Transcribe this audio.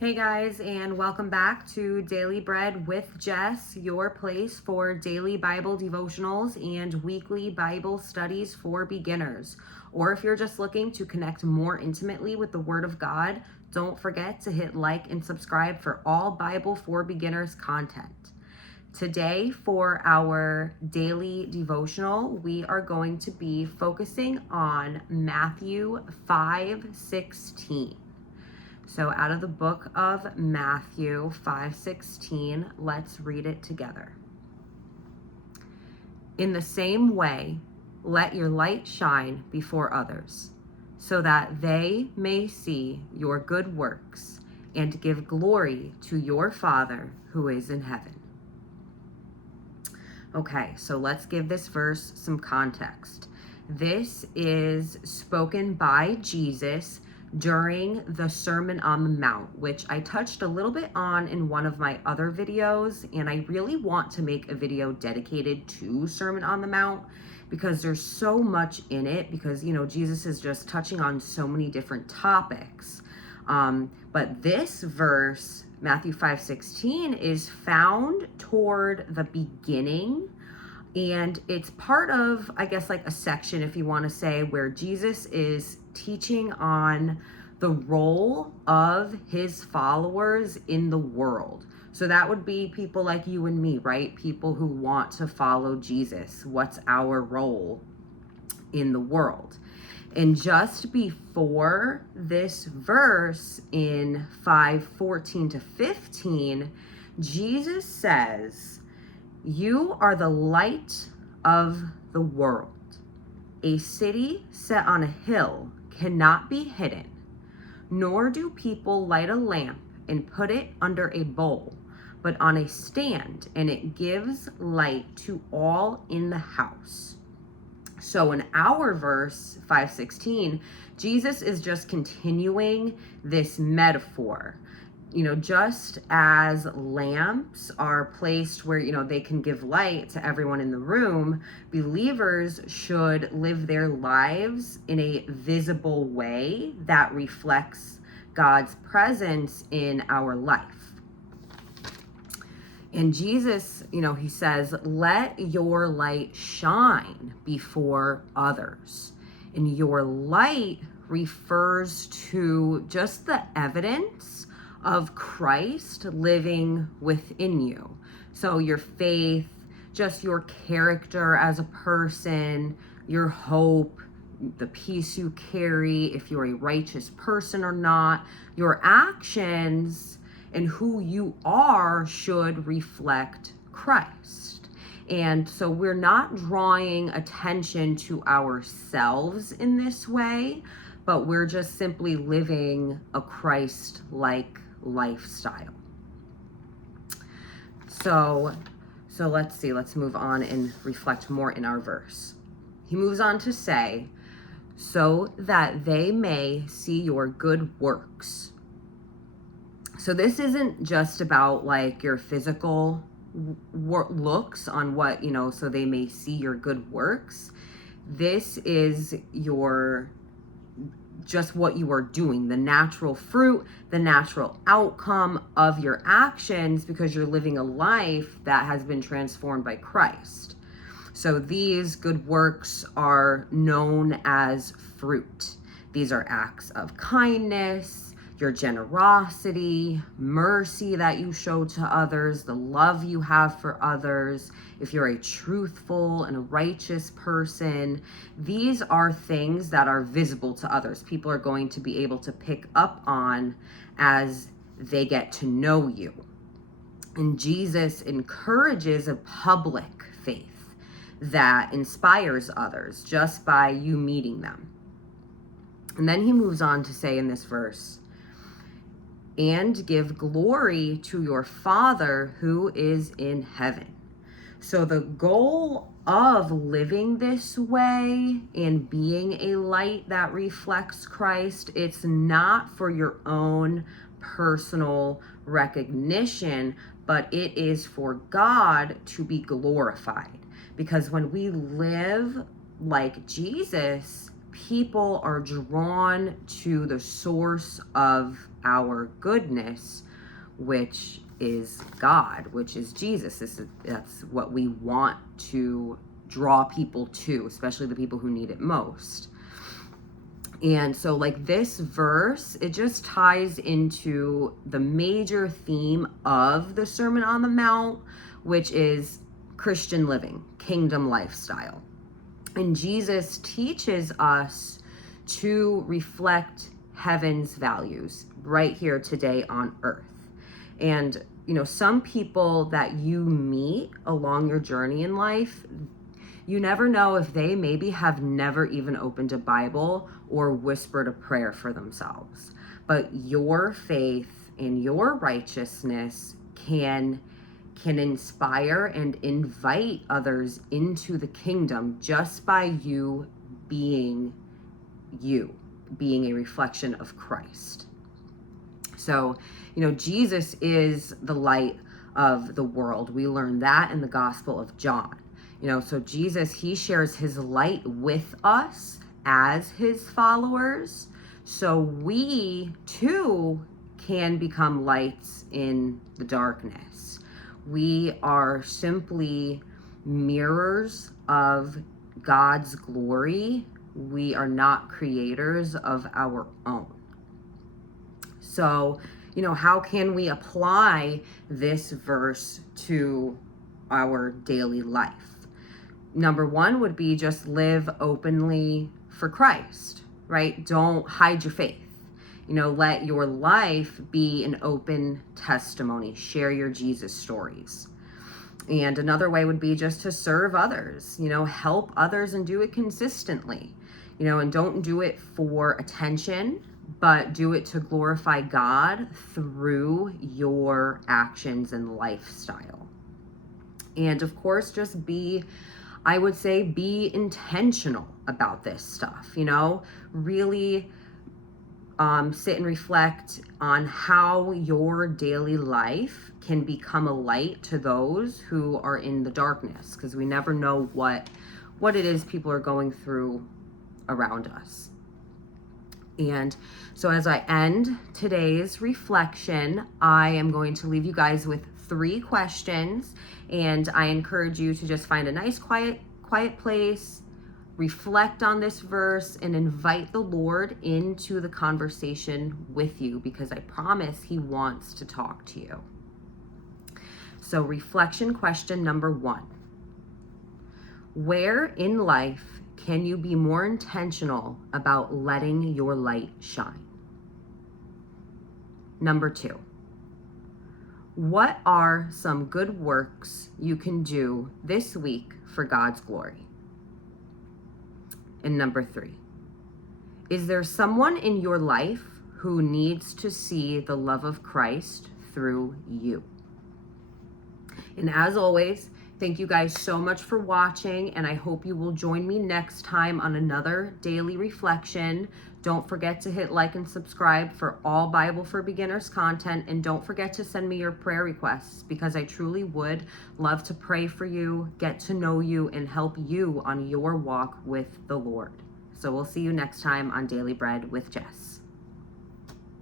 Hey guys, and welcome back to Daily Bread with Jess, your place for daily Bible devotionals and weekly Bible studies for beginners. Or if you're just looking to connect more intimately with the Word of God, don't forget to hit like and subscribe for all Bible for Beginners content. Today, for our daily devotional, we are going to be focusing on Matthew 5:16. So out of the book of Matthew 5:16, let's read it together. In the same way, let your light shine before others, so that they may see your good works and give glory to your Father who is in heaven. Okay, so let's give this verse some context. This is spoken by Jesus during the Sermon on the Mount, which I touched a little bit on in one of my other videos, and I really want to make a video dedicated to Sermon on the Mount because there's so much in it, because Jesus is just touching on so many different topics. But this verse, Matthew 5:16, is found toward the beginning, and it's part of, I guess, like a section, if you want to say, where Jesus is teaching on the role of his followers in the world. So that would be people like you and me, right? People who want to follow Jesus. What's our role in the world? And just before this verse in 5:14 to 15, Jesus says, "You are the light of the world. A city set on a hill cannot be hidden, nor do people light a lamp and put it under a bowl, but on a stand, and it gives light to all in the house." So in our verse 5:16, Jesus is just continuing this metaphor. Just as lamps are placed where, they can give light to everyone in the room, believers should live their lives in a visible way that reflects God's presence in our life. And Jesus, he says, let your light shine before others. And your light refers to just the evidence of Christ living within you. So your faith, just your character as a person, your hope, the peace you carry, if you're a righteous person or not, your actions and who you are should reflect Christ. And so we're not drawing attention to ourselves in this way, but we're just simply living a Christ-like lifestyle. So let's see, let's move on and reflect more in our verse. He moves on to say, so that they may see your good works. So this isn't just about like your physical looks on what, so they may see your good works. This is just what you are doing, the natural fruit, the natural outcome of your actions, because you're living a life that has been transformed by Christ. So these good works are known as fruit. These are acts of kindness, your generosity, mercy that you show to others, the love you have for others. If you're a truthful and a righteous person, these are things that are visible to others. People are going to be able to pick up on as they get to know you. And Jesus encourages a public faith that inspires others just by you meeting them. And then he moves on to say in this verse, and give glory to your Father who is in heaven. So the goal of living this way and being a light that reflects Christ, it's not for your own personal recognition, but it is for God to be glorified. Because when we live like Jesus, people are drawn to the source of our goodness, which is God, which is Jesus. That's what we want to draw people to, especially the people who need it most. And so like this verse, it just ties into the major theme of the Sermon on the Mount, which is Christian living, kingdom lifestyle. And Jesus teaches us to reflect heaven's values right here today on earth. And, some people that you meet along your journey in life, you never know if they maybe have never even opened a Bible or whispered a prayer for themselves. But your faith and your righteousness can inspire and invite others into the kingdom just by you being a reflection of Christ. So, Jesus is the light of the world. We learn that in the Gospel of John. So Jesus, he shares his light with us as his followers. So we too can become lights in the darkness. We are simply mirrors of God's glory. We are not creators of our own. So, how can we apply this verse to our daily life? Number one would be just live openly for Christ, right? Don't hide your faith. Let your life be an open testimony. Share your Jesus stories. And another way would be just to serve others, help others and do it consistently, and don't do it for attention, but do it to glorify God through your actions and lifestyle. And of course, just be intentional about this stuff, really sit and reflect on how your daily life can become a light to those who are in the darkness, because we never know what it is people are going through around us. And so as I end today's reflection, I am going to leave you guys with 3 questions, and I encourage you to just find a nice quiet place, reflect on this verse, and invite the Lord into the conversation with you, because I promise he wants to talk to you. So reflection question number 1. Where in life can you be more intentional about letting your light shine? Number 2. What are some good works you can do this week for God's glory? And number 3, is there someone in your life who needs to see the love of Christ through you? And as always, thank you guys so much for watching, and I hope you will join me next time on another daily reflection. Don't forget to hit like and subscribe for all Bible for Beginners content, and don't forget to send me your prayer requests, because I truly would love to pray for you, get to know you, and help you on your walk with the Lord. So we'll see you next time on Daily Bread with Jess.